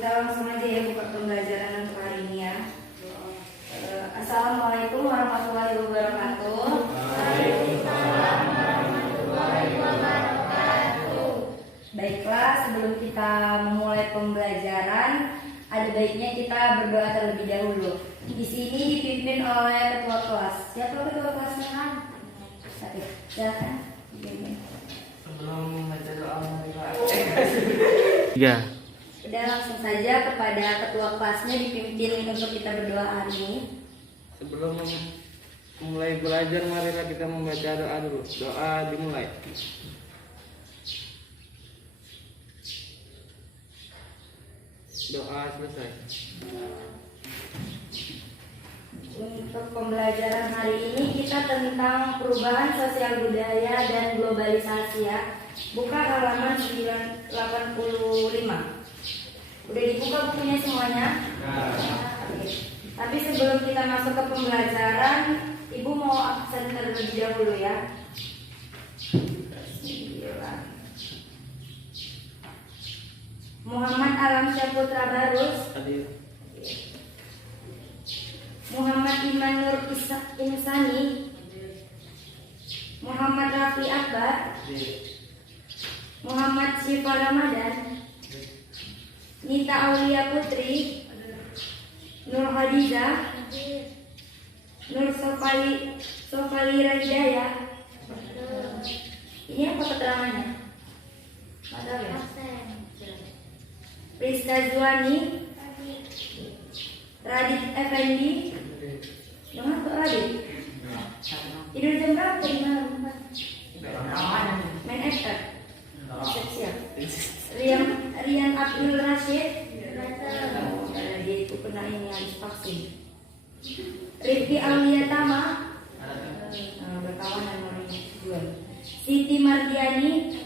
kita langsung aja ya buka pembelajaran untuk hari ini ya. Assalamualaikum warahmatullahi wabarakatuh. Waalaikumsalam warahmatullahi wabarakatuh. Baiklah, sebelum kita memulai pembelajaran, ada baiknya kita berdoa terlebih dahulu. Di sini dipimpin oleh ketua kelas. Siapa ketua kelasnya kan? Silakan. Sebelum membaca doa Tiga. Udah langsung saja kepada ketua kelasnya dipimpin untuk kita berdoa hari ini. Sebelum mulai belajar, marilah kita membaca doa dulu. Doa dimulai. Doa selesai. Untuk pembelajaran hari ini kita tentang perubahan sosial budaya dan globalisasi ya. Buka halaman 985. Udah dibuka bukunya semuanya? Oke. Tapi sebelum kita masuk ke pembelajaran, Ibu mau absen terlebih dahulu ya. Muhammad Alamsyah Putra Barus, Hadir. Muhammad Iman Nur Insani, Muhammad Rafi Akbar, Muhammad Syifa Ramadan, Nita Aulia Putri, Nur Hadiza, Nur Sofali Radjaya. Ini apa keterangannya? Ada ya? Rizka Zuani, Radit Effendi. Jangan tuh Radit. Tidur jam berapa tadi malam? Main FF. Siap. Rian Abdul Rashid. Dia itu kena ini habis vaksin. Rifki Aulia Tama. Berkawan dengan orang Siti Mardiani.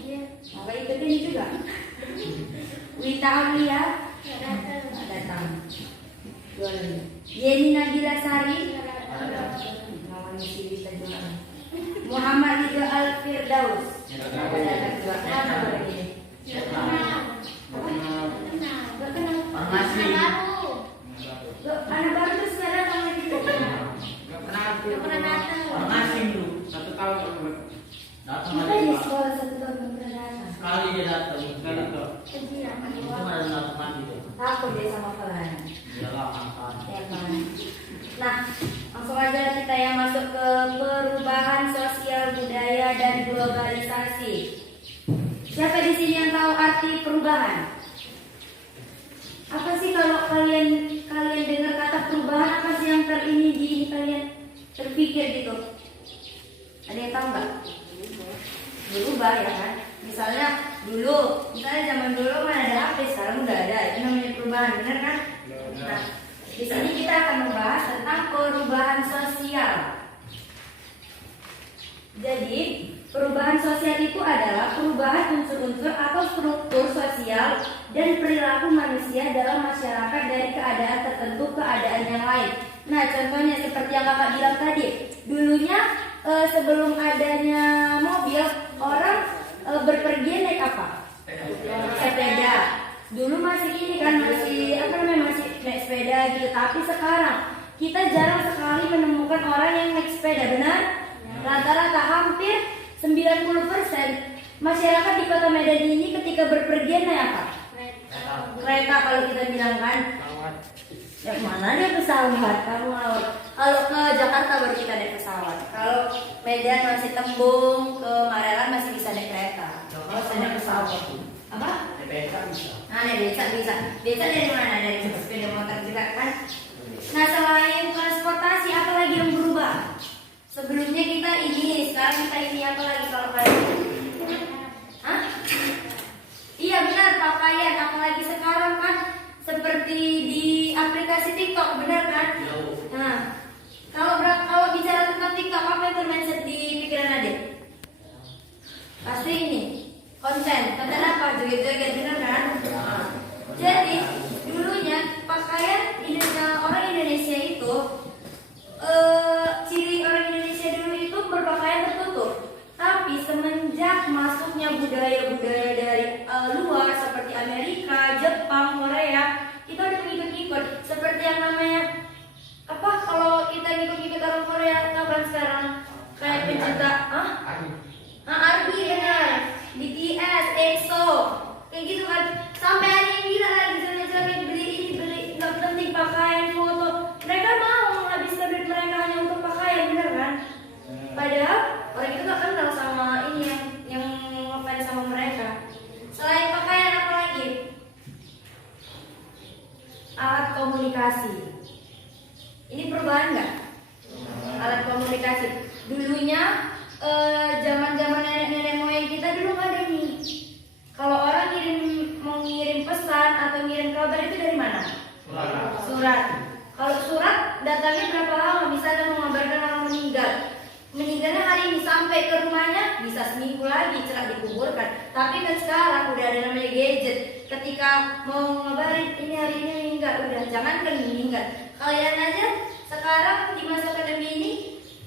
Maka ikutin juga. Wita Aulia datang. Yeni Nabila Sari. Muhammad Ridho Al Firdaus. Anak baru tuh sekarang datang lagi tuh. Gak pernah datang. Satu tahun datang Kita lagi di Pak. sekolah 1 tahun belum pernah datang. Sekali dia datang, sekali kok. Itu ada datang gitu. Takut dia sama kalian. Iyalah makan. Ya kan. Nah, langsung aja kita yang masuk ke perubahan sosial budaya dan globalisasi. Siapa di sini yang tahu arti perubahan? Apa sih kalau kalian dengar kata perubahan, apa sih yang ini kalian terpikir gitu? Ada yang tahu nggak? Berubah ya kan? Misalnya zaman dulu mana ada HP, sekarang udah ada. Itu namanya perubahan, benar kan? Nah, di sini kita akan membahas tentang perubahan sosial. Jadi, perubahan sosial itu adalah perubahan unsur-unsur atau struktur sosial dan perilaku manusia dalam masyarakat dari keadaan tertentu ke keadaan yang lain. Nah, contohnya seperti yang kakak bilang tadi, dulunya sebelum adanya mobil, orang berpergian naik apa? Sepeda. Dulu masih ini kan masih naik sepeda gitu. Tapi sekarang kita jarang sekali menemukan orang yang naik sepeda, benar? Rata-rata hampir 90% masyarakat di Kota Medan ini ketika berpergian naik apa? Kereta kalau kita bilang kan. Ya mana naik pesawat? Kamu kalau ke Jakarta baru kita naik pesawat. Kalau Medan masih tembung, ke Marelan masih bisa naik kereta. Kalau saya naik pesawat. Apa? Nah, naik beca bisa. Beca dari mana? Dari sepeda motor juga kan? Nah, selain transportasi apa lagi yang berubah? Sebelumnya kita ini, sekarang kita ini apa lagi kalau kalian? Hah? Iya benar, pakaian. Apalagi sekarang kan seperti di aplikasi TikTok, benar kan? Nah, kalau bicara tentang TikTok, apa yang termenset di pikiran adik? Pasti ini konten apa? Joget-joget, benar kan? Nah, jadi dulunya pakaian orang Indonesia itu ciri orang Indonesia dulu itu berpakaian tertutup. Tapi semenjak masuknya budaya-budaya dari luar seperti Amerika, Jepang, Korea, kayak gitu kan. Sampai ada yang bilang lagi jelek-jelek beli ini beli nggak penting pakaian foto. Mereka mau menghabiskan duit mereka hanya untuk pakaian, bener kan? Padahal orang itu gak kenal sama ini yang ngefans sama mereka. Selain pakaian apa lagi? Alat komunikasi. Ini perubahan nggak? Alat komunikasi. Dulunya zaman-zaman nenek-nenek moyang kita dulu nggak ada ini. Kalau orang mau ngirim pesan atau ngirim kabar itu dari mana? Surat. Kalau surat datangnya berapa lama? Misalnya mengabarkan orang meninggal. Meninggalnya hari ini sampai ke rumahnya bisa seminggu lagi setelah dikuburkan. Tapi kan sekarang udah ada namanya gadget. Ketika mau ngabarin ini hari ini meninggal, udah jangan kan meninggal. Kalian aja sekarang di masa pandemi ini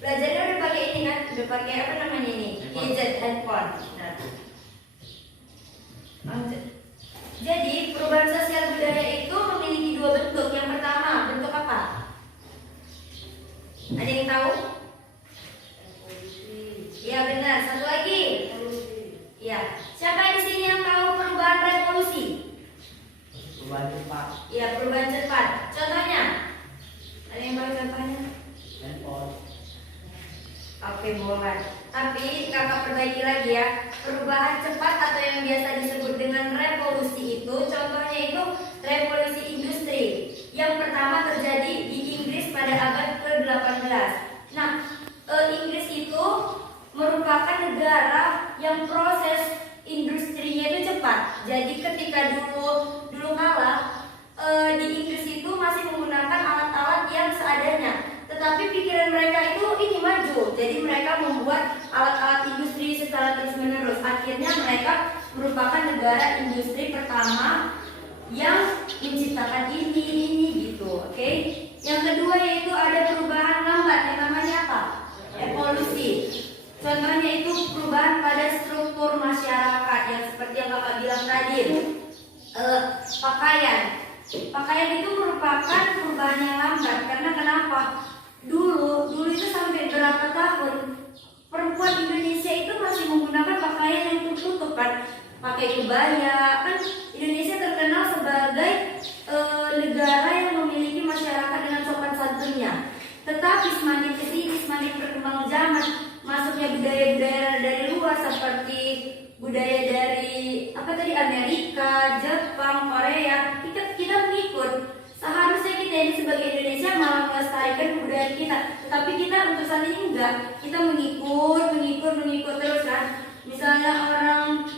belajarnya udah pakai ini kan, udah pakai apa namanya ini gadget handphone. Nah. Jadi perubahan sosial budaya itu memiliki dua bentuk. Yang pertama bentuk apa? Ada yang tahu? Ya benar. Satu lagi. Ya. Siapa di sini yang tahu perubahan revolusi? Perubahan cepat. Ya perubahan cepat. Contohnya? Ada yang tahu contohnya? Handphone. Oke boleh. Tapi kakak perbaiki lagi ya. Perubahan cepat atau yang biasa disebut dengan revolusi itu, contohnya itu revolusi industri. Yang pertama terjadi di Inggris pada abad ke-18. Nah, Inggris itu merupakan negara yang proses industrinya itu cepat. Jadi ketika dulu kala di Inggris itu masih menggunakan alat-alat yang seadanya. Tetapi pikiran mereka itu ini maju. Jadi mereka membuat alat-alat industri secara terus-menerus. Akhirnya mereka merupakan negara industri pertama yang menciptakan ini gitu. Oke. Yang kedua yaitu ada perubahan lambat yang namanya apa? Evolusi. Contohnya itu perubahan pada struktur masyarakat yang seperti yang Kakak bilang tadi. Pakaian itu merupakan perubahan yang lambat karena kenapa? Dulu itu sampai berapa tahun perempuan Indonesia itu masih menggunakan pakaian yang tertutup kan, pakai kebaya kan. Indonesia terkenal sebagai negara yang memiliki masyarakat dengan sopan santunnya. Tetapi semakin kesini semakin berkembang zaman, masuknya budaya-budaya dari luar seperti budaya dari Amerika, Jepang, Korea, kita mengikut. Seharusnya kita ini sebagai Indonesia malah melestarikan kebudayaan kita, tetapi kita untuk saat ini enggak. Kita mengikut terus kan. Misalnya orang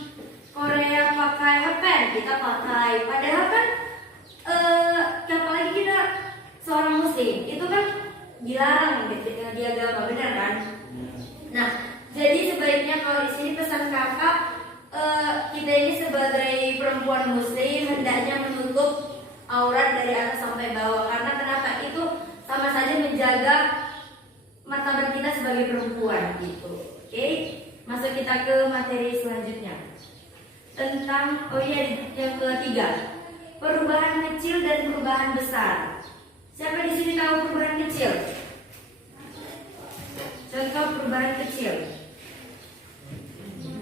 Korea pakai pen, kita pakai. Padahal kan apalagi kita seorang muslim, itu kan dilarang di agama, benar kan? Nah, jadi sebaiknya kalau di sini pesan kakak, kita ini sebagai perempuan muslim hendaknya menutup aurat dari atas sampai bawah. Karena kenapa? Itu sama saja menjaga martabat kita sebagai perempuan gitu. Oke? Masuk kita ke materi selanjutnya. Tentang yang ketiga, perubahan kecil dan perubahan besar. Siapa di sini tahu perubahan kecil? Contoh perubahan kecil.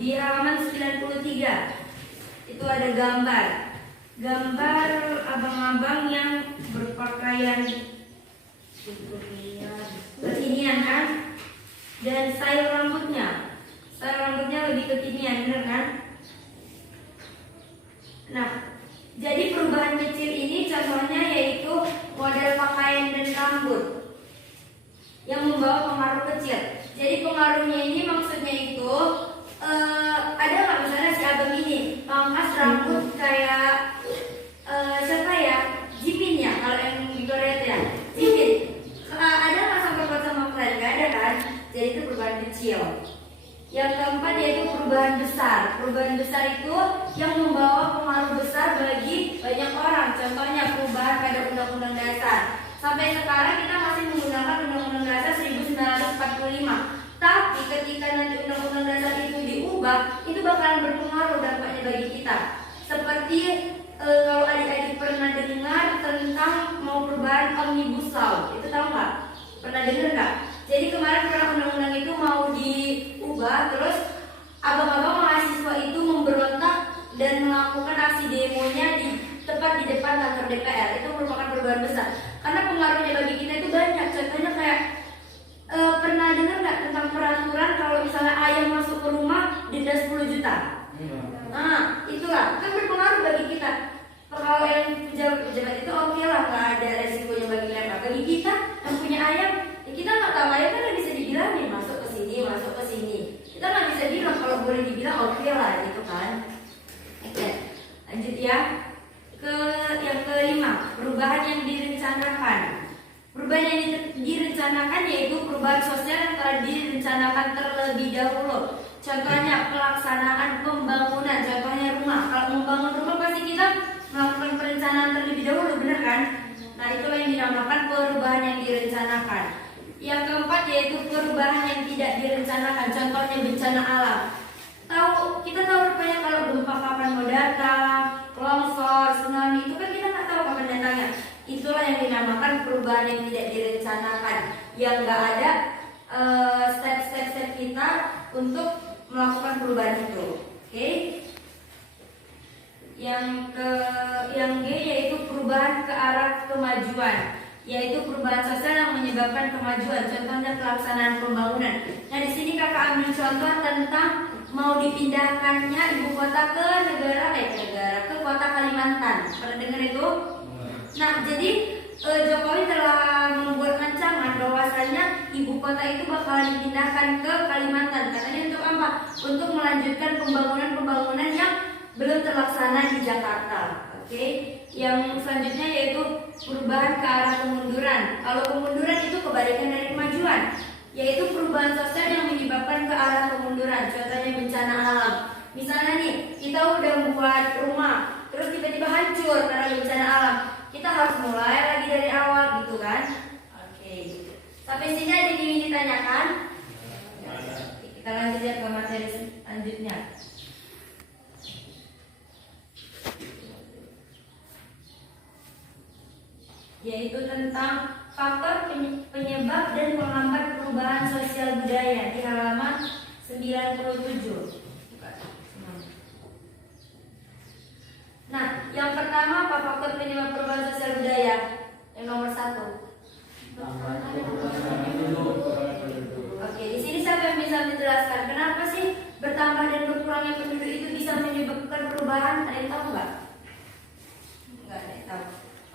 Di halaman 93 itu ada gambar abang-abang yang berpakaian kekinian kan, dan style rambutnya lebih kekinian, bener kan? Nah, jadi perubahan kecil ini contohnya yaitu model pakaian dan rambut yang membawa pengaruh kecil. Jadi pengaruhnya ini maksudnya itu ada nggak misalnya si abang ini pangkas rambut kayak siapa ya, Jimin ya, kalau yang di Korea itu ya Jimin. Ada nggak sangkut sama kalian? Nggak ada kan? Jadi itu perubahan kecil. Yang keempat yaitu perubahan besar. Perubahan besar itu yang membawa pengaruh besar bagi banyak orang. Contohnya perubahan pada Undang-Undang Dasar. Sampai sekarang kita masih menggunakan Undang-Undang Dasar 1945. Tapi ketika nanti Undang-Undang Dasar itu diubah, itu bakalan berpengaruh dampaknya bagi kita. Seperti kalau adik-adik pernah dengar tentang mau perubahan Omnibus Law, itu tahu nggak? Pernah dengar nggak? Jadi kemarin pernah undang-undang itu mau diubah, terus abang-abang mahasiswa itu memberontak dan melakukan aksi demonya tepat di depan kantor DPR. Itu merupakan perubahan besar karena pengaruhnya bagi kita itu banyak. Contohnya kayak pernah dengar nggak tentang peraturan kalau misalnya ayam masuk ke rumah denda 10 juta? Nah, itulah kan berpengaruh bagi kita. Kalau yang pejabat-pejabat itu oke lah, nggak ada resikonya bagi mereka. Bagi kita yang punya ayam, ya kita nggak tahu ayam kan nggak bisa dibilangin masuk ke sini, masuk ke sini. Kita nggak bisa bilang, kalau boleh dibilang oke lah gitu kan. Oke, lanjut ya. Yang kelima, perubahan yang direncanakan. Perubahan yang direncanakan yaitu perubahan sosial yang telah direncanakan terlebih dahulu. Contohnya pelaksanaan pembangunan, contohnya rumah. Kalau membangun rumah pasti kita melakukan perencanaan terlebih dahulu, benar kan? Nah, itulah yang dinamakan perubahan yang direncanakan. Yang keempat yaitu perubahan yang tidak direncanakan, contohnya bencana alam. Kita tahu rupanya kalau gempa kapan mau datang, longsor, tsunami, itu kan kita nggak tahu kapan datangnya. Itulah yang dinamakan perubahan yang tidak direncanakan, yang nggak ada step-step kita untuk melakukan perubahan itu. Oke? Yang G yaitu perubahan ke arah kemajuan, yaitu perubahan sosial yang menyebabkan kemajuan. Contohnya pelaksanaan pembangunan. Nah, di sini kakak ambil contoh tentang mau dipindahkannya ibu kota ke kota Kalimantan. Pernah dengar itu? Nah, jadi Jokowi telah membuat rancangan bahwasanya ibu kota itu bakalan dipindahkan ke Kalimantan. Katanya untuk apa? Untuk melanjutkan pembangunan yang belum terlaksana di Jakarta. Oke. Yang selanjutnya yaitu perubahan ke arah kemunduran. Kalau kemunduran itu kebalikan dari kemajuan, yaitu perubahan sosial yang menyebabkan ke arah kemunduran. Contohnya bencana alam. Misalnya nih, kita udah membuat rumah, terus tiba-tiba hancur karena bencana alam. Kita harus mulai lagi dari awal gitu kan? Oke. Sampai sini ada yang ingin ditanyakan? Kita lanjut ya ke materi selanjutnya. Yaitu tentang faktor penyebab dan penghambat perubahan sosial budaya di halaman 97. Nah, yang pertama apa faktor penyebab perubahan sosial budaya? Yang nomor 1. Oke, di sini siapa yang bisa menjelaskan kenapa sih bertambah dan berkurangnya penduduk itu bisa menyebabkan perubahan? Ada yang tahu nggak? Nggak ada yang tahu.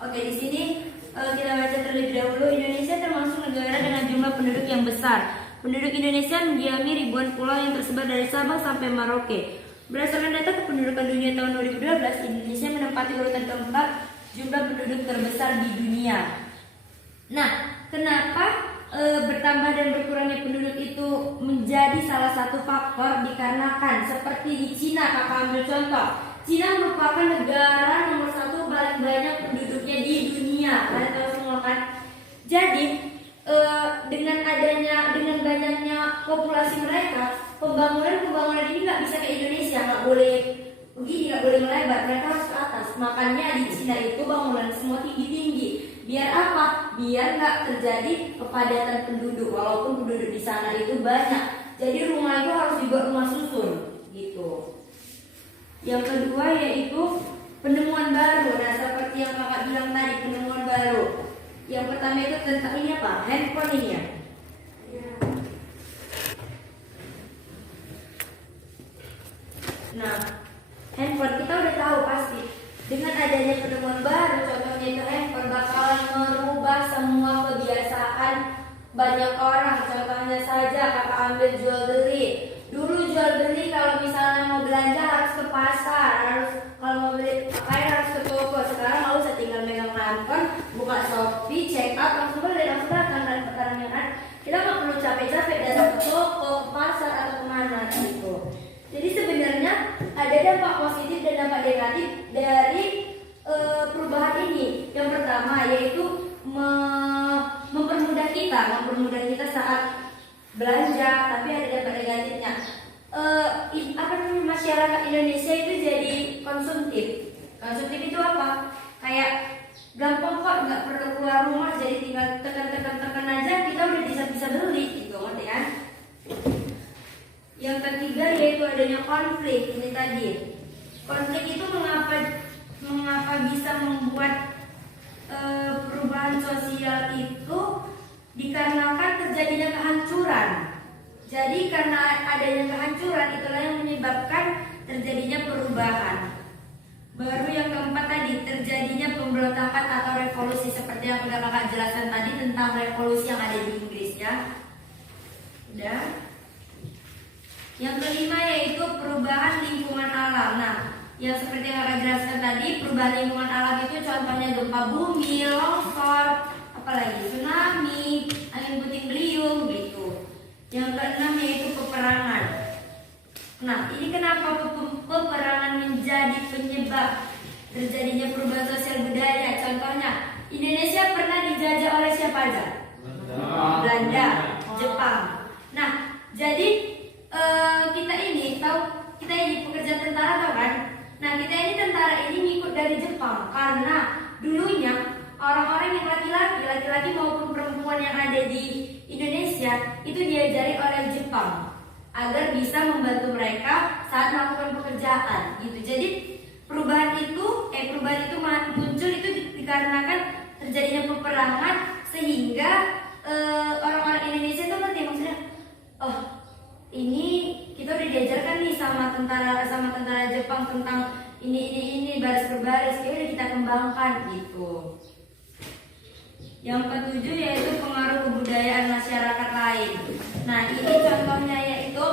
Oke, di sini kita baca terlebih dahulu. Indonesia termasuk negara dengan jumlah penduduk yang besar. Penduduk Indonesia mendiami ribuan pulau yang tersebar dari Sabang sampai Merauke. Berdasarkan data kependudukan dunia tahun 2012, Indonesia menempati urutan keempat jumlah penduduk terbesar di dunia. Nah, kenapa bertambah dan berkurangnya penduduk itu menjadi salah satu faktor? Dikarenakan seperti di Cina, kakak ambil contoh. Cina merupakan negara nomor 1 paling banyak penduduknya di dunia. Kalian tahu semua kan? Jadi dengan banyaknya populasi mereka, pembangunan ini nggak bisa ke Indonesia, nggak boleh begini, nggak boleh melebar, mereka harus ke atas. Makanya di Cina itu bangunan semua tinggi-tinggi. Biar apa? Biar nggak terjadi kepadatan penduduk, walaupun penduduk di sana itu banyak. Jadi rumah itu harus dibuat rumah susun, gitu. Yang kedua yaitu penemuan baru. Nah, seperti yang kakak bilang tadi, penemuan baru. Yang pertama itu tentang ini apa? Handphone ini ya. Nah, handphone kita udah tahu pasti. Dengan adanya penemuan baru, contohnya itu handphone bakalan merubah semua kebiasaan banyak orang. Contohnya saja kakak ambil jual beli. Dulu jual beli kalau misalnya mau belanja harus ke pasar, kalau mau beli pakaian harus ke toko. Sekarang mau usah tinggal megang handphone, buka Shopee, check out, langsung beli, langsung datang dan perkaranya kan. Kita nggak perlu capek-capek datang ke toko, ke pasar atau kemana gitu. Jadi sebenarnya ada dampak positif dan dampak negatif dari perubahan ini. Yang pertama yaitu mempermudah kita saat belanja, tapi ada dampak negatifnya. Masyarakat Indonesia itu jadi konsumtif. Konsumtif itu apa? Kayak gampang kok, nggak perlu keluar rumah, jadi tinggal tekan aja kita udah bisa beli gitu, ngerti kan? Yang ketiga yaitu adanya konflik ini tadi. konflik itu mengapa bisa membuat perubahan sosial itu dikarenakan terjadinya kehancuran. Jadi karena adanya kehancuran itulah yang menyebabkan terjadinya perubahan. Baru yang keempat tadi, terjadinya pemberontakan atau revolusi seperti yang udah kakak jelaskan tadi tentang revolusi yang ada di Inggris ya. Udah. Yang kelima yaitu perubahan lingkungan alam. Nah, yang seperti yang kakak jelaskan tadi, perubahan lingkungan alam itu contohnya gempa bumi, longsor, apalagi tsunami, angin puting beliung gitu. Yang keenam yaitu peperangan. Nah, ini kenapa peperangan menjadi penyebab terjadinya perubahan sosial budaya? Contohnya, Indonesia pernah dijajah oleh siapa aja? Belanda, Jepang. Nah, jadi kita ini pekerja tentara tau kan? Nah, kita ini tentara ini ngikut dari Jepang karena dulunya orang-orang yang laki-laki maupun perempuan yang ada di Indonesia itu diajari oleh Jepang agar bisa membantu mereka saat melakukan pekerjaan gitu. Jadi perubahan itu muncul itu dikarenakan terjadinya peperangan sehingga orang-orang Indonesia itu ngerti maksudnya, oh ini kita udah diajarkan nih sama tentara Jepang tentang ini baris per baris, ya udah kita kembangkan gitu. Yang ketujuh yaitu pengaruh kebudayaan masyarakat lain. Nah, ini contohnya yaitu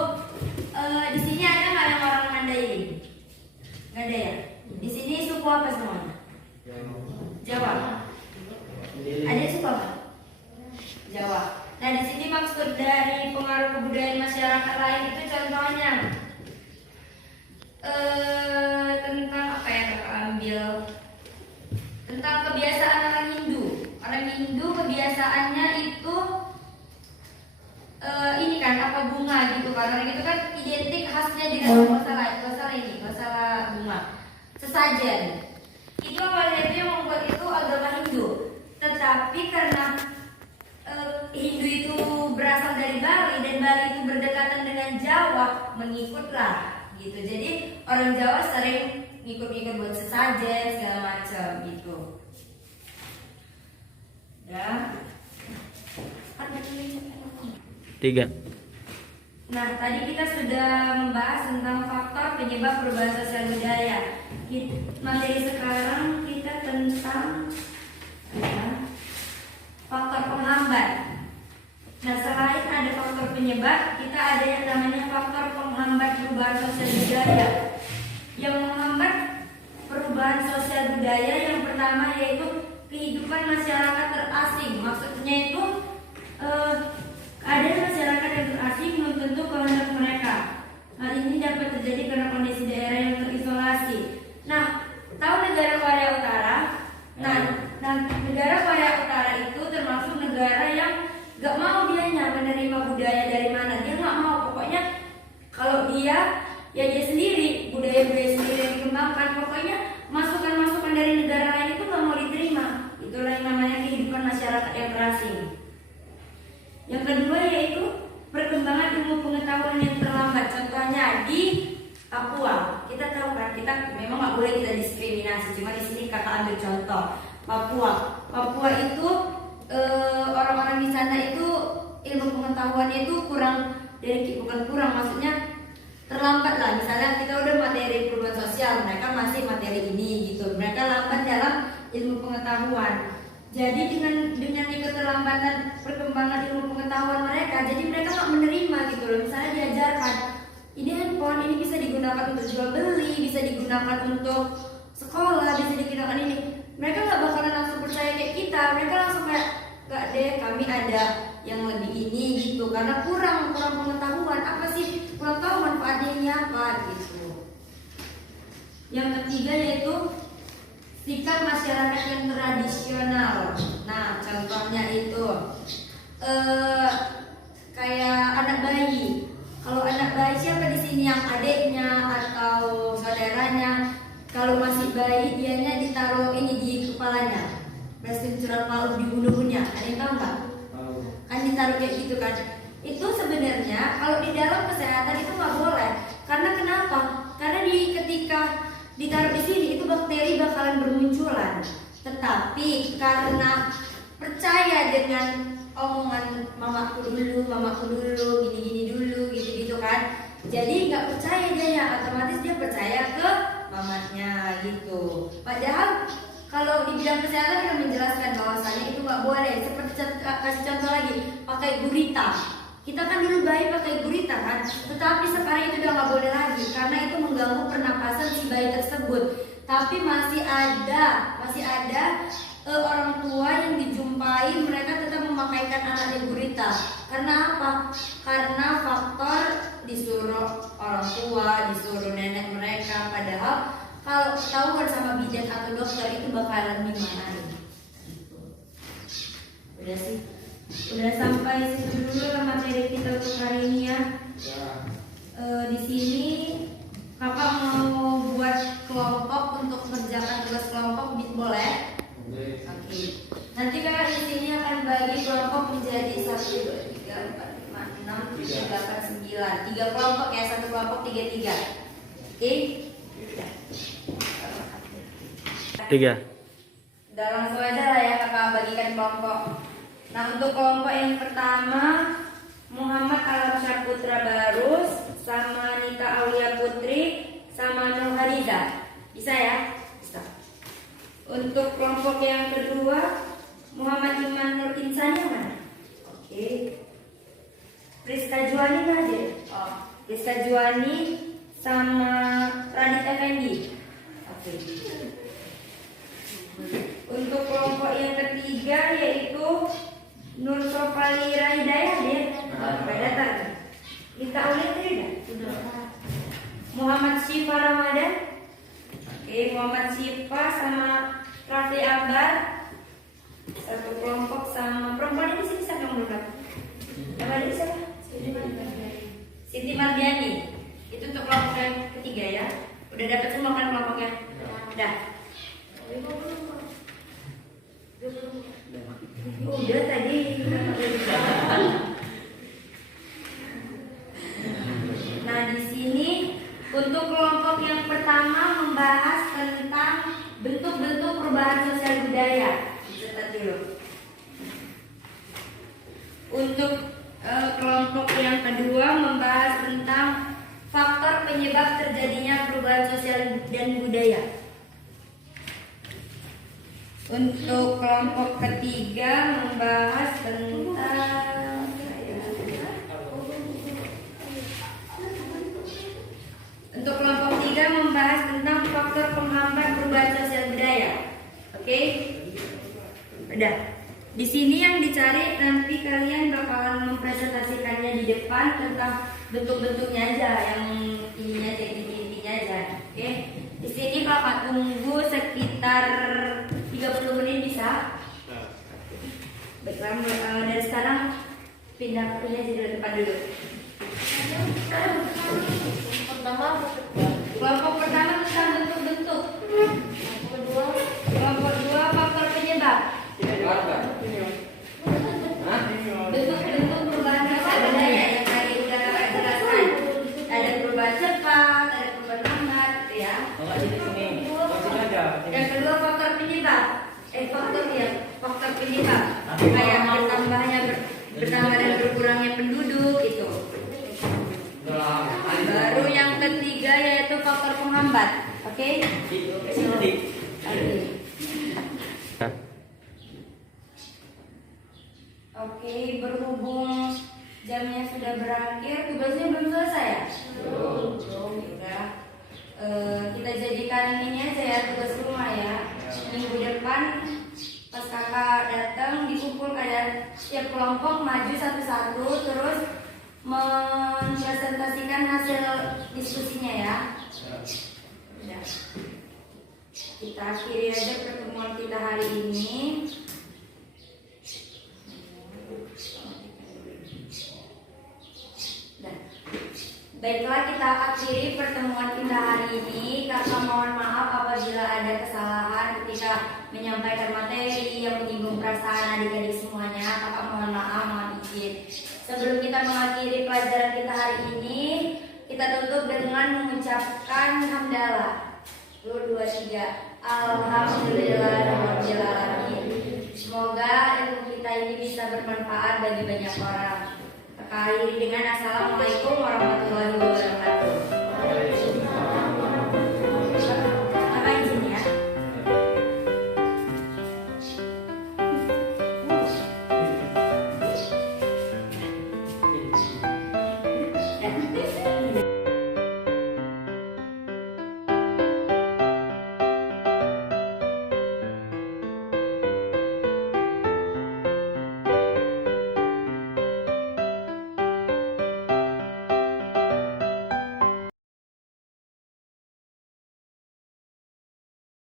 di sini ada nggak yang orang Mandailing? Nggak ada ya? Di sini suku apa semuanya? Jawa. Ada suku apa? Jawa. Nah, di sini maksud dari pengaruh kebudayaan masyarakat lain itu contohnya tentang apa ya kakak ambil? Tentang kebiasaan orang Hindu. Orang Hindu kebiasaannya itu ini kan apa bunga gitu kan. Orang itu kan identik khasnya dengan masalah bunga. Sesajen. Itu awalnya itu yang membuat itu agama Hindu. Tetapi karena Hindu itu berasal dari Bali dan Bali itu berdekatan dengan Jawa, mengikutlah gitu. Jadi orang Jawa sering ngikut-ngikut buat sesajen segala macam gitu. Ya. 3. Nah, tadi kita sudah membahas tentang faktor penyebab perubahan sosial budaya. Materi sekarang kita tentang faktor penghambat. Nah, selain ada faktor penyebab, kita ada yang namanya faktor penghambat perubahan sosial budaya. Yang menghambat perubahan sosial budaya yang pertama yaitu kehidupan masyarakat terasing. Maksudnya itu ada masyarakat yang terasing belum tentu kehendak mereka. Hal ini dapat terjadi karena kondisi daerah yang terisolasi. Nah, tahu negara Korea Utara? Nah, negara Korea Utara itu termasuk negara yang gak mau dianya menerima budaya dari mana. Dia gak mau, pokoknya kalau dia sendiri, budaya-budaya sendiri yang dikembangkan. Pokoknya masukan-masukan dari negara lain itu gak mau diterima. Itulah yang namanya kehidupan masyarakat yang terasing. Yang kedua yaitu perkembangan ilmu pengetahuan yang terlambat. Contohnya di Papua. Kita tahu kan, kita memang nggak boleh kita diskriminasi. Cuma di sini kakak ambil contoh Papua itu orang-orang di sana itu ilmu pengetahuannya itu bukan kurang, maksudnya terlambat lah. Misalnya kita udah materi perubahan sosial, mereka masih materi ini gitu. Mereka lambat dalam ilmu pengetahuan. Jadi dengan keterlambatan perkembangan ilmu pengetahuan mereka, jadi mereka nggak menerima gitu loh. Misalnya diajarkan ini handphone, ini bisa digunakan untuk jual beli, bisa digunakan untuk sekolah, bisa digunakan ini. Mereka nggak bakalan langsung percaya kayak kita. Mereka langsung kayak nggak deh, kami ada yang lebih ini gitu. Karena kurang pengetahuan. Apa sih kurang tahu manfaatnya ini apa gitu. Yang ketiga yaitu sikap masyarakat yang tradisional. Nah, contohnya itu kayak anak bayi. Kalau anak bayi siapa di sini yang adiknya atau saudaranya? Kalau masih bayi, dianya ditaruh ini di kepalanya, beras kencur paut dibunuhnya. Ada yang tahu nggak? Kan ditaruh kayak gitu kan? Itu sebenarnya kalau di dalam kesehatan itu nggak boleh. Karena kenapa? Karena ketika ditaruh di sini itu bakteri bakalan bermunculan. Tetapi karena percaya dengan omongan mamaku dulu, gini-gini dulu, gitu-gitu kan. Jadi nggak percaya dia ya, otomatis dia percaya ke mamanya gitu. Padahal kalau di bidang kesehatan kita menjelaskan bahwasannya itu nggak boleh. Seperti kasih contoh lagi, pakai gurita. Kita kan dulu bayi pakai gurita kan, tetapi sekarang itu udah nggak boleh lagi karena itu mengganggu pernapasan si bayi tersebut. Tapi masih ada orang tua yang dijumpai mereka tetap memakaikan anaknya gurita. Karena apa? Karena faktor disuruh orang tua, disuruh nenek mereka. Padahal kalau ketahuan sama bidan atau dokter itu bakalan dimarahin. Udah sih, udah sampai situ dulu lah materi kita untuk hari ini ya. Di sini kakak mau buat kelompok untuk mengerjakan tugas kelompok, boleh? Oke. Nanti kakak di sini akan bagi kelompok menjadi 1, 2, 3, 4, 5, 6, 7, 8, 9. 3 kelompok ya, 1 kelompok 3-3. Oke? 3. Udah langsung aja lah ya kakak bagikan kelompok. Nah untuk kelompok yang pertama Muhammad Alamsyah Putra Barus sama Nita Aulia Putri sama Nur Hadiza. Bisa ya? Bisa. Untuk kelompok yang kedua Muhammad Iman Nur Insani mana? Oke. Priska Juwani mana aja? Oh, Priska Juwani sama Radit Effendi. Oke. Untuk kelompok yang ketiga yaitu Nur Sofali Hidayah dia. Pada datang. Kita oleh tidak? Sudah. Muhammad Syifa Ramadan. Oke, Muhammad Syifa sama Raffi Akbar. Satu kelompok sama perempuan ini sih bisa nomor berapa? Apa dia siapa? Siti Mardiani. Itu untuk kelompok yang ketiga ya. Udah dapat semua kan kelompoknya? Udah. Udah tadi. Nah di sini untuk kelompok yang pertama membahas tentang bentuk-bentuk perubahan sosial budaya. Catat dulu. Untuk kelompok yang kedua membahas tentang faktor penyebab terjadinya perubahan sosial dan budaya. Untuk kelompok ketiga membahas tentang Untuk kelompok 3 membahas tentang faktor penghambat perubahan sosial budaya. Oke? Udah. Di sini yang dicari nanti kalian bakalan mempresentasikannya di depan tentang bentuk-bentuknya aja, yang ininya aja, intinya aja. Oke? Di sini kakak tunggu sekitar 30 menit bisa? Baiklah, dari sekarang pindah jadi depan dulu. Kelompok pertama tentang bentuk-bentuk. Kelompok 2 faktor penyebab. Bentuk-bentuk perubahan sosial budaya yang tadi udah kakak jelaskan. Ada perubahan cepat, ada perubahan lambat, gitu ya. Yang kedua faktor penyebab. Faktor penyebab. Kayak bertambah dan berkurangnya penduduk itu. Baru yang ketiga yaitu faktor penghambat. Oke? Oke, berhubung jamnya sudah berakhir, tugasnya belum selesai ya? Belum. Udah. Kita jadikan ini aja ya, tugas rumah ya. Minggu depan pas kakak datang dikumpul kayak setiap kelompok maju satu-satu terus mempresentasikan hasil diskusinya ya. Udah. Kita akhiri aja pertemuan kita hari ini. Baiklah, kita akhiri pertemuan kita hari ini. Kakak mohon maaf apabila ada kesalahan ketika menyampaikan materi yang menyinggung perasaan adik-adik semuanya. Kakak mohon maaf, mohon izin. Sebelum kita mengakhiri pelajaran kita hari ini, kita tutup dengan mengucapkan hamdalah. 1, 2, 3. Alhamdulillahirobbilalamin. Semoga ilmu kita ini bisa bermanfaat bagi banyak orang. Kita akhiri dengan assalamualaikum warahmatullahi wabarakatuh. Apa izin ya? Ya.